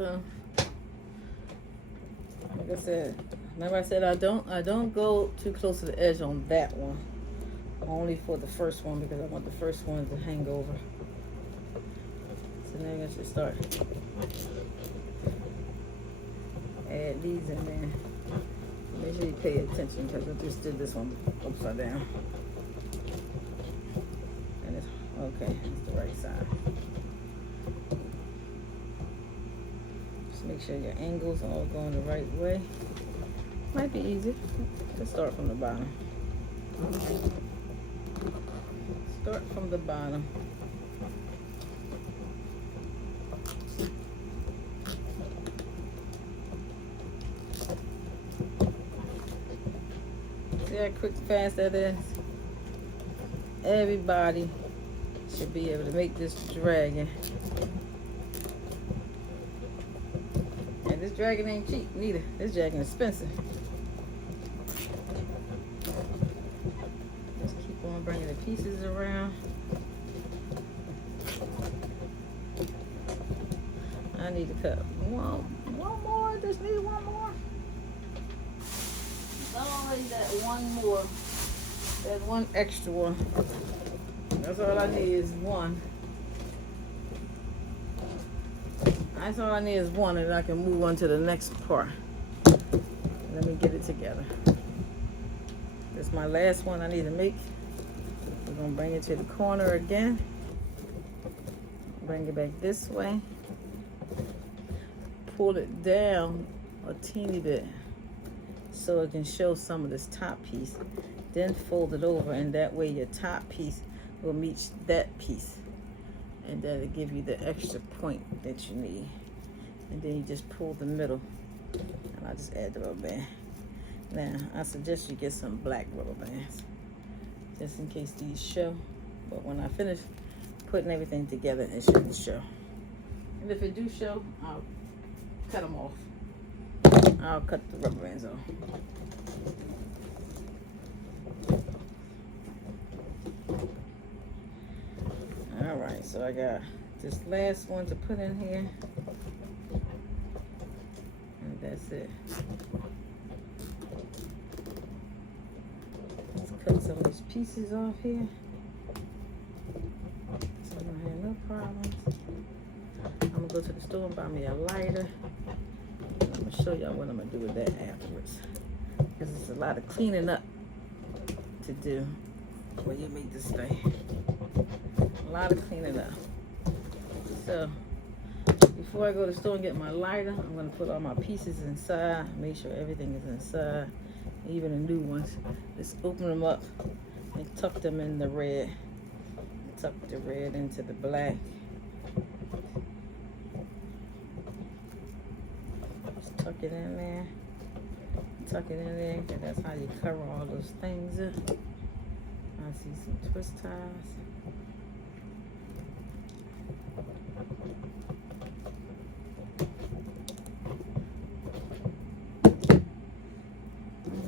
stuff. Like I said, remember I said I don't go too close to the edge on that one. Only for the first one because I want the first one to hang over. So now I should start. Add these in there. Make sure you pay attention because I just did this one upside down. And it's okay, it's the right side. Just make sure your angles all going the right way. Might be easy. Let's start from the bottom. Start from the bottom. See how quick and fast that is? Everybody should be able to make this dragon. And this dragon ain't cheap neither. This dragon is expensive. Just keep on bringing the pieces around. I need to cut one more. Just need one more. Always that one more. That one extra one. That's all I need is one. That's all I need is one, and I can move on to the next part. Let me get it together. This is my last one I need to make. We're gonna bring it to the corner again. Bring it back this way. Pull it down a teeny bit so it can show some of this top piece. Then fold it over, and that way your top piece will meet that piece, and that'll give you the extra point that you need. And then you just pull the middle, and I'll just add the rubber band. Now I suggest you get some black rubber bands just in case these show, but when I finish putting everything together, it shouldn't show. And if it do show, I'll cut them off. I'll cut the rubber bands off. Alright, so I got this last one to put in here. And that's it. Let's cut some of these pieces off here. So I don't have no problems. I'm going to go to the store and buy me a lighter. I'm going to show y'all what I'm going to do with that afterwards. Because it's a lot of cleaning up to do when you make this thing. A lot of cleaning up. So before I go to the store and get my lighter, I'm going to put all my pieces inside. Make sure everything is inside. Even the new ones. Just open them up and tuck them in the red. Tuck the red into the black. Just tuck it in there. Tuck it in there, because that's how you cover all those things up. I see some twist ties.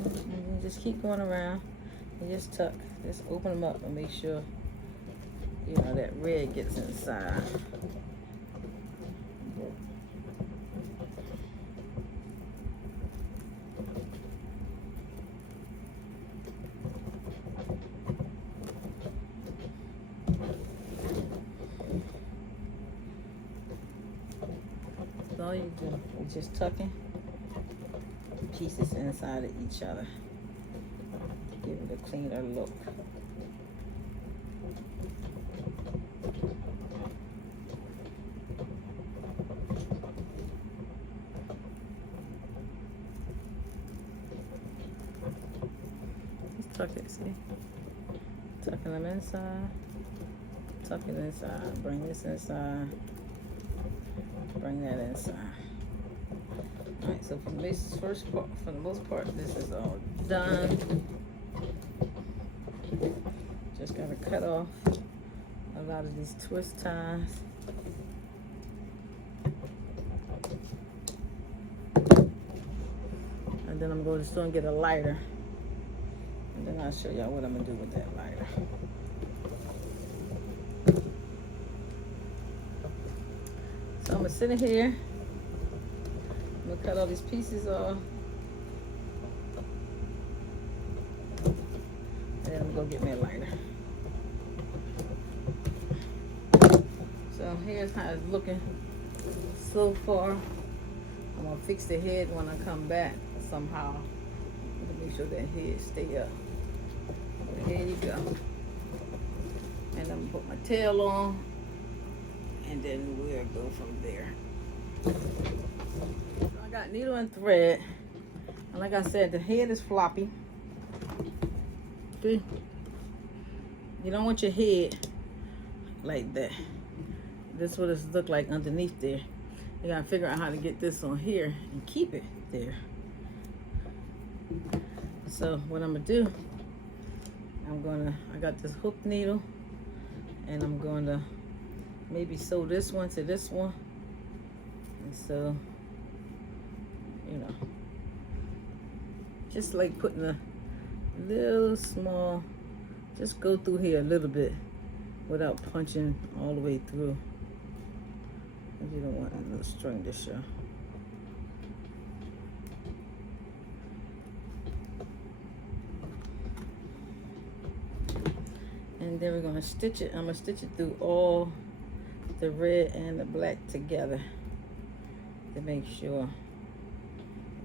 And just keep going around and just tuck. Just open them up and make sure, you know, that red gets inside. All you do is just tucking pieces inside of each other to give it a cleaner look. Just tuck it, see? Tucking them inside, tuck it inside, bring this inside. Bring that inside. Alright, so for this first part, for the most part, this is all done. Just gotta cut off a lot of these twist ties. And then I'm going to the store and get a lighter. And then I'll show y'all what I'm gonna do with that lighter. So I'm gonna sit in here gonna cut all these pieces off. And I'm gonna go get me a liner. So here's how it's looking so far. I'm gonna fix the head when I come back somehow. To make sure that head stay up. So here you go. And I'm gonna put my tail on, and then we'll go from there. So I got needle and thread, and like I said, the head is floppy. See? You don't want your head like that. This is what it's look like underneath there. You gotta figure out how to get this on here and keep it there. So what I'm gonna do, I got this hook needle, and I'm gonna maybe sew this one to this one. And so, you know, just like putting a little small, just go through here a little bit without punching all the way through. You don't want a little string to show. And then we're gonna stitch it. I'm gonna stitch it through all the red and the black together to make sure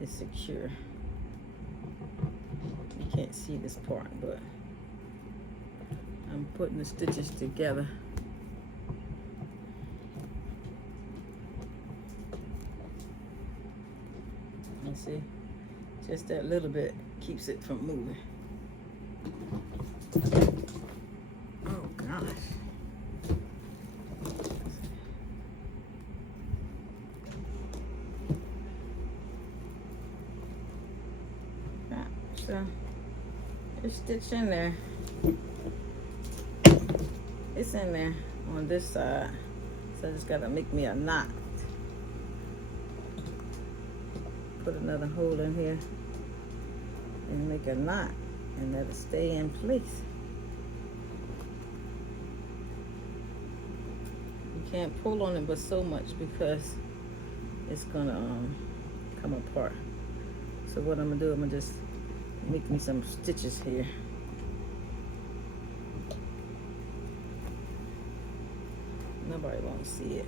it's secure. You can't see this part, but I'm putting the stitches together. You see, just that little bit keeps it from moving. Oh gosh. So it's stitched in there. It's in there on this side. So I just gotta make me a knot. Put another hole in here and make a knot, and let it stay in place. You can't pull on it but so much because it's gonna come apart. So what I'm gonna do, I'm gonna just make me some stitches here. Nobody won't see it.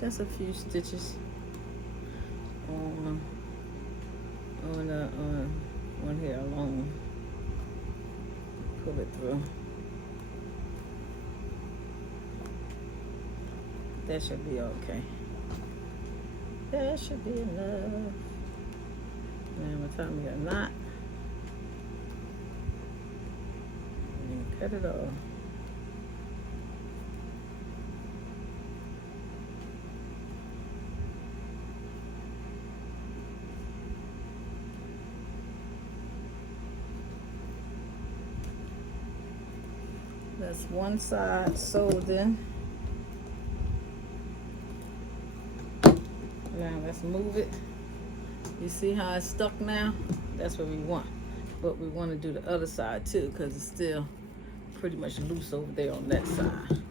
Just a few stitches on here alone. Pull it through. That should be okay. That should be enough. Now I'm gonna tie me a knot. And cut it off. That's one side sewed in. Now let's move it. You see how it's stuck now? That's what we want. But we want to do the other side too, because it's still pretty much loose over there on that side.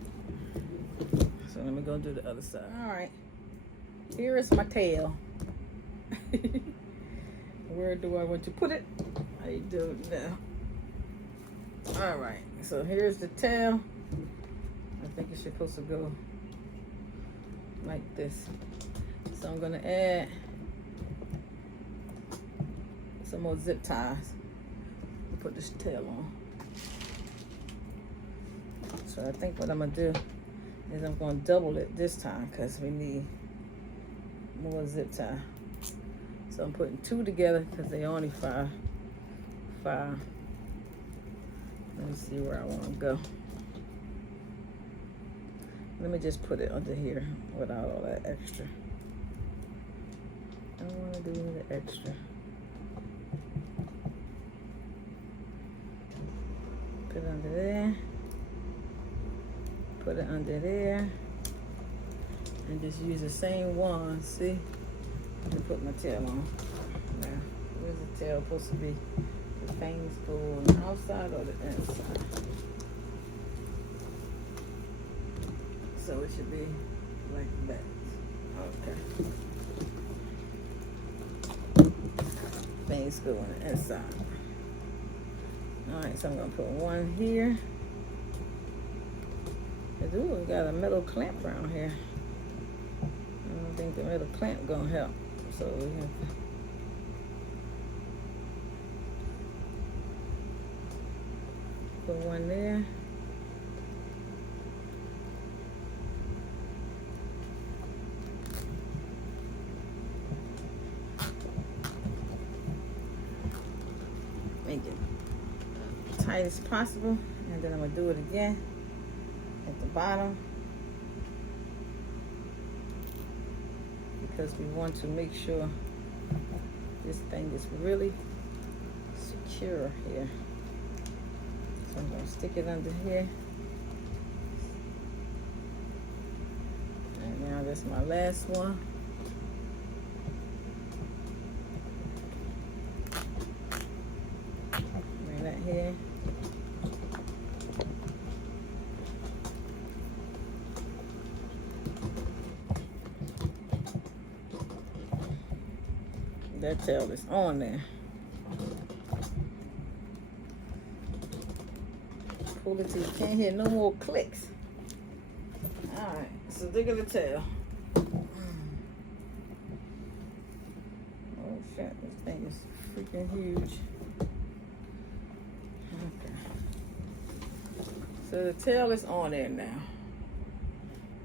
So let me go do the other side. All right, here is my tail. Where do I want to put it? I don't know. All right, so here's the tail. I think it's supposed to go like this. So I'm gonna add some more zip ties. Put this tail on. So I think what I'm gonna do is I'm gonna double it this time because we need more zip tie. So I'm putting two together because they only five. Let me see where I want to go. Let me just put it under here without all that extra. I don't want to do the extra. Put it under there. Put it under there. And just use the same one, see? To put my tail on. Now, where's the tail supposed to be? The fangs go on the outside or the inside? So it should be like that. Okay. Things go on the inside. All right, so I'm gonna put one here. Ooh, we got a metal clamp around here. I don't think the metal clamp gonna help. So we have to put one there. Make it tight as possible, and then I'm gonna do it again at the bottom because we want to make sure this thing is really secure here. So I'm gonna stick it under here. And now this is my last one. Bring that here. That tail is on there. Pull it till you can't hear no more clicks. Alright, so look at the tail. Oh shit, this thing is freaking huge. Okay. So the tail is on there now.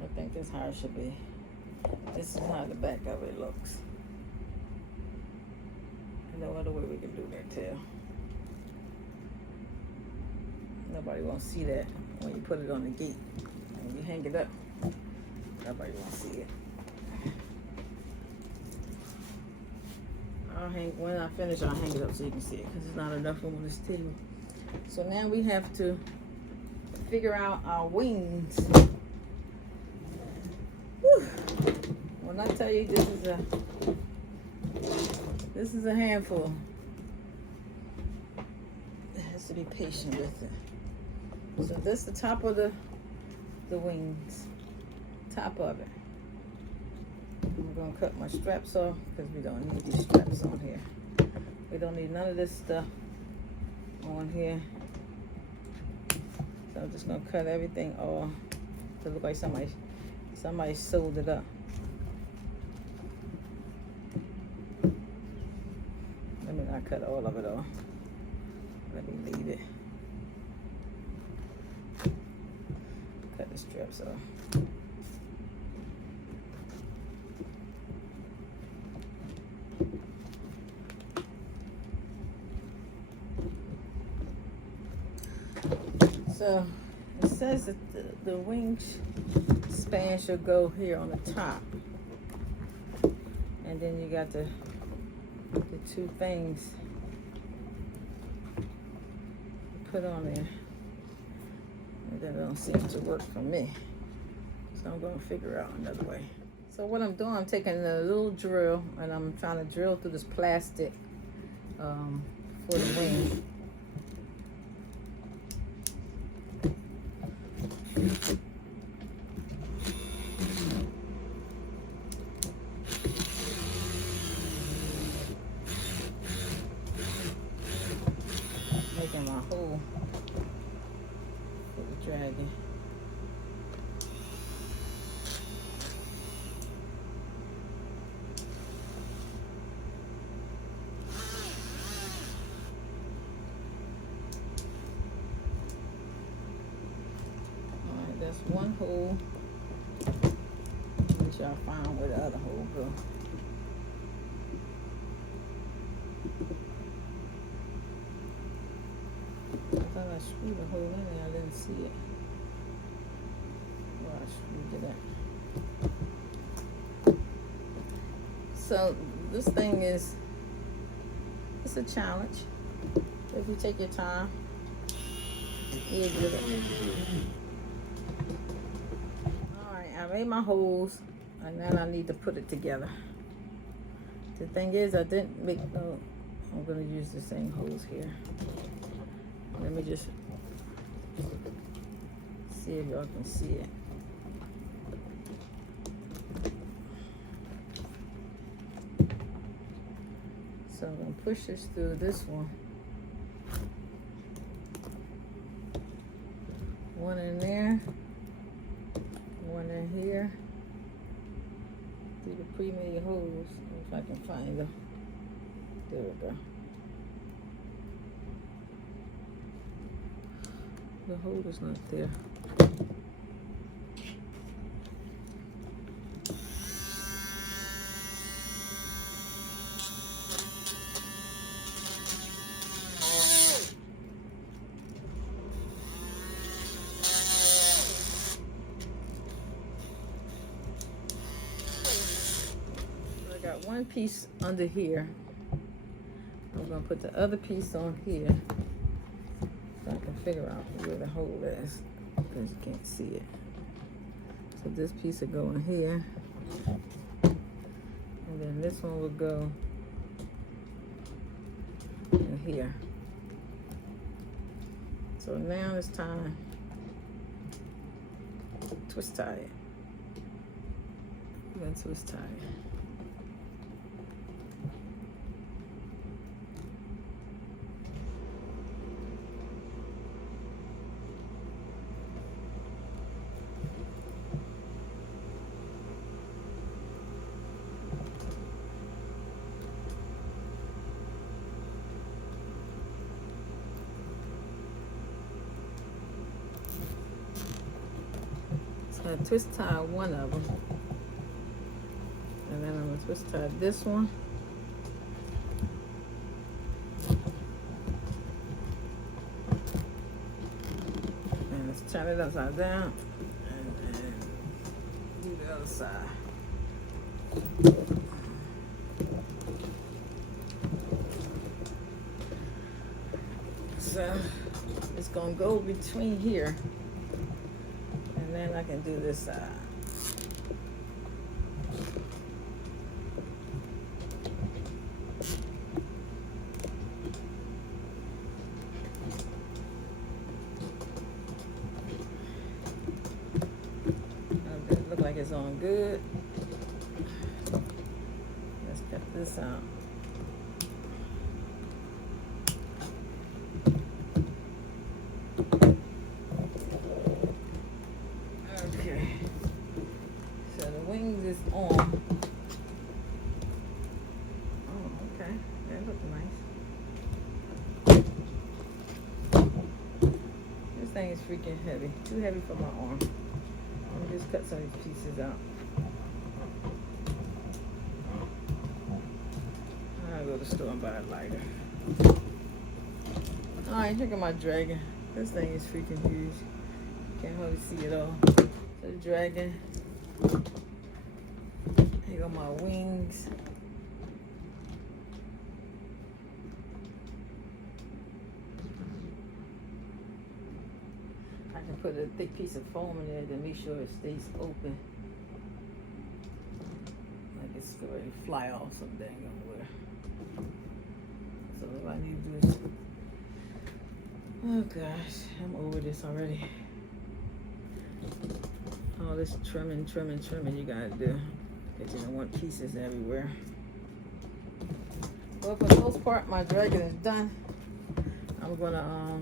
I think that's how it should be. This is how the back of it looks. No other way we can do that tail. Nobody won't see that when you put it on the gate. When you hang it up, nobody won't see it. When I finish, I'll hang it up so you can see it, because there's not enough room on this table. So now we have to figure out our wings. Whew. When I tell you this is a handful. It has to be patient with it. So this is the top of the wings. Top of it. I'm gonna cut my straps off because we don't need these straps on here. We don't need none of this stuff on here. So I'm just gonna cut everything off to look like somebody sewed it up. Let me not cut all of it off. Let me leave it. Cut the straps off. So it says that the wing span should go here on the top, and then you got the two things you put on there, and that don't seem to work for me. So I'm going to figure out another way. So what I'm doing, I'm taking a little drill and I'm trying to drill through this plastic for the wing. Making my hole for the dragon. Alright, that's one hole, which y'all find where the other hole go. I thought I screwed the hole in there, I didn't see it. Well, I screwed it up. So this thing it's a challenge. If you take your time, you'll get it. Alright, I made my holes, and then I need to put it together. The thing is, I didn't make no, I'm going to use the same holes here. Let me just see if y'all can see it. So I'm going to push this through this one. One in there. One in here. Through the pre-made holes. If I can find them. There we go. The hole is not there. Got one piece under here. I'm going to put the other piece on here so I can figure out where the hole is because you can't see it. So this piece will go in here, and then this one will go in here. So now it's time to twist tie it. I'm going to twist tie it. I twist tie one of them, and then I'm going to twist tie this one, and let's turn it upside down, and then do the other side. So it's going to go between here. And then I can do this side. It look like it's on good. Let's cut this out. Is on. Oh, okay. That looks nice. This thing is freaking heavy. Too heavy for my arm. Let me just cut some of these pieces out. I'll go to the store and buy a lighter. Alright, check out my dragon. This thing is freaking huge. Can't hardly see it all. So the dragon. Here go my wings. I can put a thick piece of foam in there to make sure it stays open. Like it's ready to fly off some dang where. So what I need to do is, oh gosh, I'm over this already. All this trimming you gotta do. Because you don't want pieces everywhere. Well, for the most part, my dragon is done. I'm gonna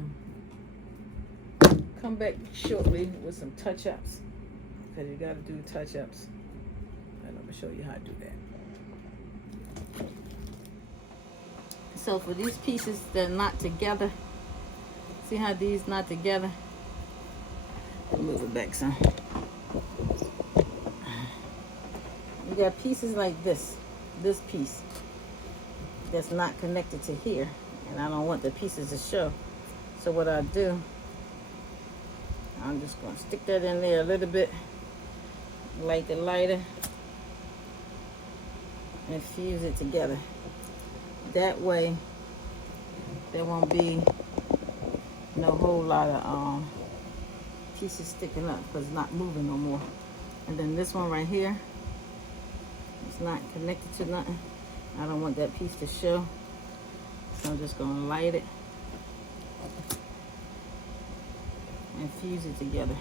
come back shortly with some touch-ups. Because you gotta do touch-ups. And I'm gonna show you how to do that. So for these pieces that are not together, see how these not together? Move it back some. You got pieces like this piece that's not connected to here, and I don't want the pieces to show. So what I do, I'm just going to stick that in there a little bit, light the lighter, and fuse it together. That way, there won't be no whole lot of pieces sticking up because it's not moving no more. And then this one right here, it's not connected to nothing. I don't want that piece to show. So I'm just gonna light it and fuse it together.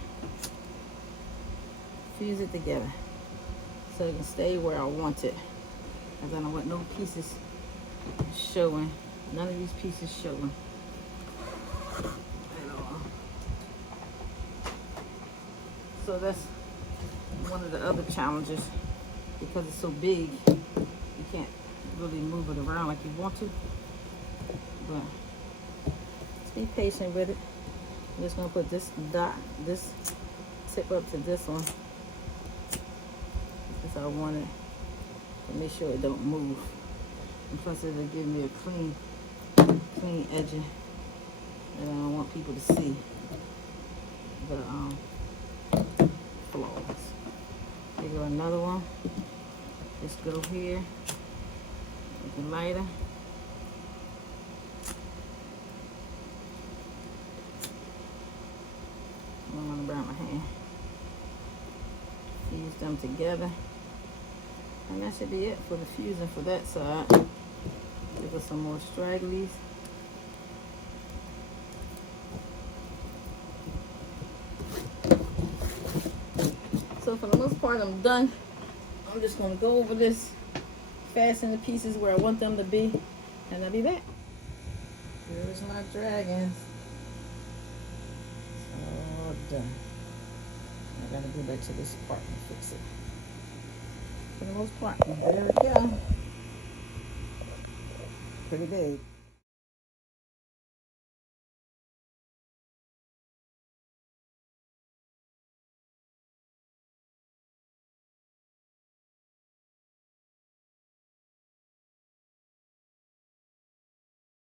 Fuse it together so it can stay where I want it. Because I don't want no pieces showing. None of these pieces showing at all. So that's one of the other challenges, because it's so big, you can't really move it around like you want to. But just be patient with it. I'm just gonna put this tip up to this one, because I want it to make sure it don't move. And plus it'll give me a clean edging, and I don't want people to see the flaws. Here go another one. Just go here with the lighter. I don't want to burn my hand. Fuse them together. And that should be it for the fusing for that side. Give us some more stragglies. So for the most part, I'm done. I'm just going to go over this, fasten the pieces where I want them to be, and I'll be back. Here's my dragons. All done. I gotta go back to this part and fix it. For the most part, there we go. Pretty big.